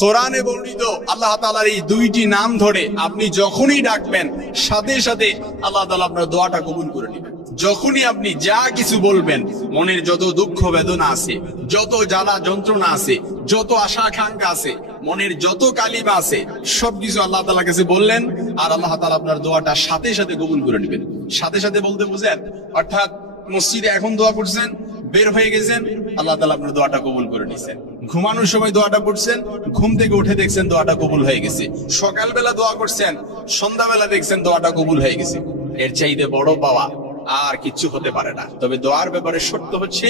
কোরআনে বর্ণিত আল্লাহ তাআলার এই দুইটি নাম ধরে আপনি যখনই ডাকবেন সাথে সাথে আল্লাহ তাআলা আপনার দোয়াটা কবুল করে নেবেন। যখনই আপনি যা কিছু বলবেন, মনের যত দুঃখ বেদনা আছে, যত জ্বালা যন্ত্রণা আছে, যত আশা আকাঙ্ক্ষা আছে, মনের যত কালিমা আছে, সবকিছু আল্লাহ তাআলার কাছে বললেন আর আল্লাহ তাআলা আপনার দোয়াটা সাথে সাথে কবুল করে নেবেন। সাথে সাথে বলতে বুঝেন, অর্থাৎ মসজিদে এখন দোয়া করছেন, বের হয়ে গেছেন, আল্লাহ তাআলা আপনার দোয়াটা কবুল করে নিয়েছেন। ঘুমানোর সময় দোয়াটা পড়ছেন, ঘুম থেকে উঠে দেখছেন দোয়াটা কবুল হয়ে গেছে। সকালবেলা দোয়া করছেন, সন্ধ্যাবেলা দেখছেন দোয়াটা কবুল হয়ে গেছে। এর চাইতে বড় পাওয়া আর কিছু হতে পারে না। তবে দোয়ার ব্যাপারে শর্ত হচ্ছে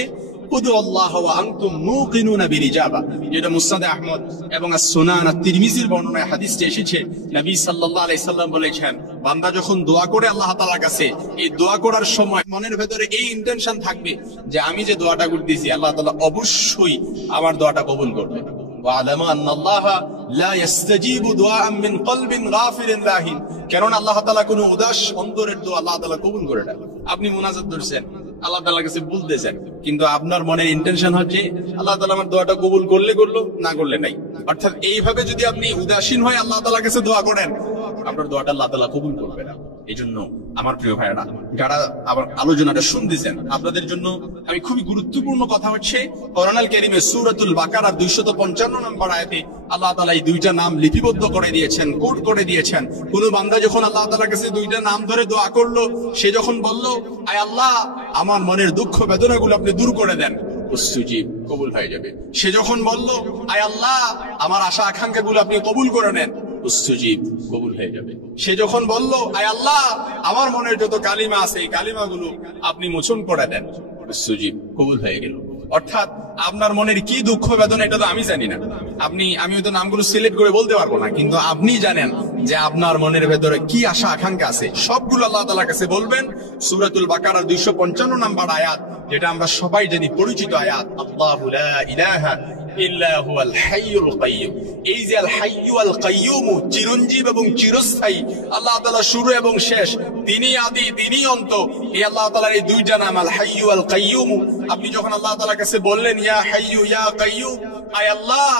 উদু আল্লাহ ওয়া আনতুম মুকিনুনা বিল ইজাবা, যেটা মুসনাদে আহমদ এবং সুনান আত-তিরমিজির বর্ণনায় হাদিসটি এসেছে। নবী সাল্লাল্লাহু আলাইহি সাল্লাম বলেছেন, বান্দা যখন দোয়া করে আল্লাহ তাআলার কাছে, এই দোয়া করার সময় মনের ভেতরে এই ইন্টেনশন থাকবে যে আমি যে দোয়াটা করতেছি আল্লাহ তাআলা অবশ্যই আমার দোয়াটা কবুল করবেন। ওয়া'লামু আন্নাল্লাহা লা ইস্তাজিবু দুআআন মিন কলবিন গাফিরিন লাহিন, কারণ আল্লাহ তাআলা কোনো উদাস অন্তরের দোয়া আল্লাহ তাআলা কবুল করে না। আপনি মুনাজাত ধরছেন, আল্লাহ তাআলার কাছে বলতেছেন, কিন্তু আপনার মনের ইন্টেনশন হচ্ছে আল্লাহ তাআলা আমার দোয়াটা কবুল করলে করলো, না করলে নাই। অর্থাৎ এইভাবে যদি আপনি উদাসীন হয়ে আল্লাহ তাআলার কাছে দোয়া করেন, আপনার দোয়াটা আল্লাহ তাআলা কবুল করবে না। এই জন্য আমার প্রিয় ভাইরা, যারা আবার আলোচনাটা শুনতেছেন, আপনাদের জন্য আমি খুবই গুরুত্বপূর্ণ কথা হচ্ছে, কোরআনুল কারীমে সূরাতুল বাকারার 255 নম্বর আয়াতে আল্লাহ তাআলা এই দুইটা নাম লিপিবদ্ধ করে দিয়েছেন, কোড করে দিয়েছেন। কোন বান্দা যখন আল্লাহ তাআলার কাছে দুইটা নাম ধরে দোয়া করলো, সে যখন বলল আয় আল্লাহ আমার মনের দুঃখ বেদনাগুলো আপনি দূর করে দেন, উস্তুজিব, কবুল হয়ে যাবে। সে যখন বলল আয় আল্লাহ আমার আশা আকাঙ্ক্ষাগুলো আপনি কবুল করে নেন, উস্তুজিব, কবুল হয়ে যাবে। সে যখন বলল আয় আল্লাহ আমার মনের যত কালিমা আছে এই কালিমাগুলো আপনি মোচন করে দেন, উস্তুজিব, কবুল হয়ে গেল। অর্থাৎ আপনার মনের কি দুঃখ বেদনা এটা তো আমি জানি না, আমি হয়তো নামগুলো সিলেক্ট করে বলতে পারবো না, কিন্তু আপনি জানেন যে আপনার মনের ভেতরে কি আশা আকাঙ্ক্ষা আছে, সবগুলো আল্লাহ তাআলার কাছে বলবেন। সূরাতুল বাকারার 255 নম্বর আয়াত, যেটা আমরা সবাই জানি, পরিচিত আয়াত, আল্লাহু লা ইলাহা ইল্লা হুয়াল হাইয়ুল কাইয়্যুম। এই যে আল হাইয়্যু আল কাইয়্যুম, চিরঞ্জীব এবং চিরস্থায়ী, আল্লাহ তাআলা শুরু এবং শেষ, তিনি আদি তিনি অন্ত। এই আল্লাহ তাআলার এই দুইটা নাম আল হাইয়্যু আল কাইয়্যুম, আপনি যখন আল্লাহ তাআলার কাছে বললেন ইয়া হাইয়্যু ইয়া কাইয়্যুম, আয় আল্লাহ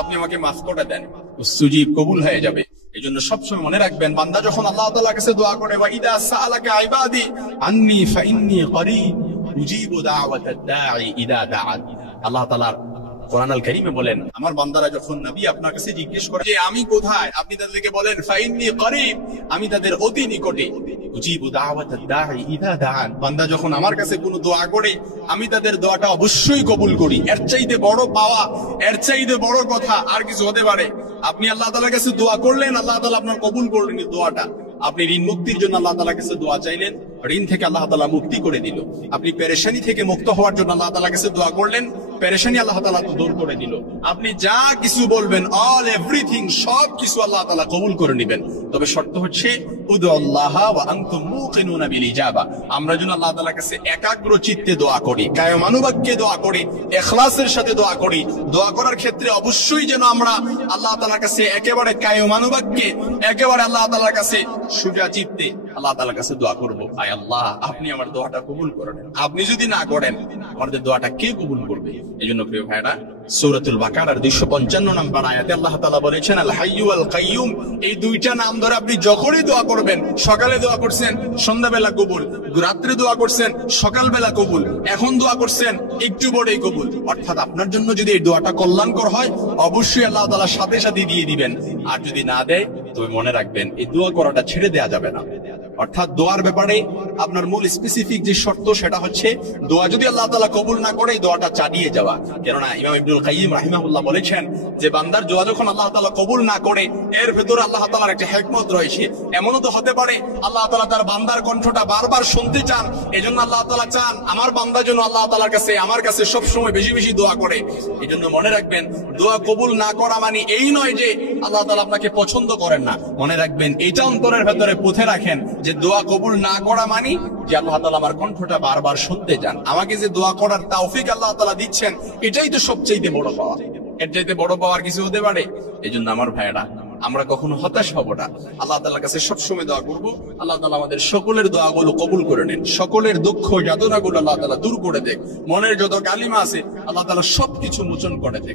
আপনি আমাকে মাফ করে দেন, উস্তুজিব, কবুল হয়ে যাবে। এই জন্য সবসময় মনে রাখবেন, বান্দা যখন আল্লাহ তাআলার কাছে দোয়া করে, ওয়া ইদা সাআলাকা ইবাদি আন্নী ফাইন্নী করিব উজিবু দাওয়াতাদ দাঈ ইদা দাআন। আল্লাহ তাআলা কোরআনুল কারীমে বলেন, আমার বান্দারা যখন নবী আপনার কাছে জিজ্ঞেস করে যে আমি কোথায়, আপনি তাদেরকে বলেন ফাইন্নী করিব, আমি তাদের অতি নিকটে, উজিবু দাওয়াতাদ দাঈ ইদা দাআন। বান্দা যখন আমার কাছে কোনো দোয়া করে আমি তাদের দোয়াটা অবশ্যই কবুল করি। এর চাইতে বড় পাওয়া, এর চাইতে বড় কথা আর কিছু হতে পারে? আপনি আল্লাহ তাআলার কাছে দোয়া করলেন, আল্লাহ তাআলা আপনার কবুল করলেন এই দোয়াটা। আপনি ঋণ মুক্তির জন্য আল্লাহ তাআলার কাছে দোয়া চাইলেন, ঋণ থেকে আল্লাহ তাআলা মুক্তি করে দিল। আপনি পেরেশানি থেকে মুক্ত হওয়ার জন্য আল্লাহ তাআলার কাছে দোয়া করলেন, পেরেশানি আল্লাহ তাআলা দূর করে দিল। আপনি যা কিছু বলবেন, অল এভরিথিং, সব কিছু আল্লাহ তাআলা কবুল করে নেবেন। তবে শর্ত হচ্ছে উদু আল্লাহ ওয়া আনতুম মুকিনুনা বিল ইজাবা। আমরা যেন আল্লাহ তাআলার কাছে একাগ্র চিত্তে দোয়া করি, কায়মানুবাক্যে দোয়া করি, ইখলাসের সাথে দোয়া করি। দোয়া করার ক্ষেত্রে অবশ্যই যেন আমরা আল্লাহ তাআলার কাছে একেবারে কায়মানুবাক্যে, একেবারে আল্লাহ তাআলার কাছে সুজা চিত্তে আল্লাহ তাআলার কাছে দোয়া করব, আয় আল্লাহ আপনি আমার দোয়াটা কবুল করেন। আপনি যদি না করেন আমাদের দোয়াটা কে কবুল করবে? এইজন্য প্রিয় ভাইরা, সূরাতুল বাকারার 255 নম্বর আয়াতে আল্লাহ তাআলা বলেছেন আল হাইয়্যু আল কাইয়্যুম, এই দুইটা নাম ধরে আপনি যখনই দোয়া করবেন, সকালে দোয়া করছেন সন্ধ্যাবেলা কবুল, রাত্রে দোয়া করছেন সকালবেলা কবুল, এখন দোয়া করছেন একটু পরেই কবুল। অর্থাৎ আপনার জন্য যদি এই দোয়াটা কল্যাণকর হয়, অবশ্যই আল্লাহ তাআলা সাথে সাথে দিয়ে দিবেন। আর যদি না দেয়, তবে মনে রাখবেন এই দোয়া করাটা ছেড়ে দেয়া যাবে না। অর্থাৎ দোয়ার ব্যাপারে আপনার মূল স্পেসিফিক যে শর্ত, সেটা হচ্ছে দোয়া যদি আল্লাহ তাআলা কবুল না করে, এই দোয়াটা চালিয়ে যাওয়া। কেননা ইমাম ইবনুল কাইয়্যিম রাহিমাহুল্লাহ বলেছেন যে বান্দার দোয়া যখন আল্লাহ তাআলা কবুল না করে, এর ভেতরে আল্লাহ তাআলার একটা হিকমত রয়েছে। এমনও তো হতে পারে আল্লাহ তাআলা তার বান্দার কণ্ঠটা বারবার শুনতে চান, এজন্য আল্লাহ তাআলা চান আমার বান্দা যেন আল্লাহ তাআলার কাছে, আমার কাছে সব সময় বেশি বেশি দোয়া করে। এজন্য মনে রাখবেন, দোয়া কবুল না করা মানে এই নয় যে আল্লাহ তাআলা আপনাকে পছন্দ করেন না। মনে রাখবেন, এটা অন্তরের ভেতরে পুঁথে রাখেন যে দোয়া কবুল না করা মানে যে আল্লাহ তাআলা আমার কণ্ঠটা বারবার শুনতে চান। আমাকে যে দোয়া করার তৌফিক আল্লাহ তাআলা দিচ্ছেন, এটাই তো সবচেয়ে বড় পাওয়া। এর চাইতে বড় পাওয়ার কিছু হতে পারে? এজন্য আমার ভাইরা, আমরা কখনো হতাশ হব না, আল্লাহ তাআলার কাছে সবসময় দোয়া করব। আল্লাহ তাআলা আমাদের সকলের দোয়াগুলো কবুল করে নেন, সকলের দুঃখ যাতনাগুলো আল্লাহ তাআলা দূর করে দেন, মনের যত কালিমা আছে আল্লাহ তাআলা সবকিছু মোচন করে দেন।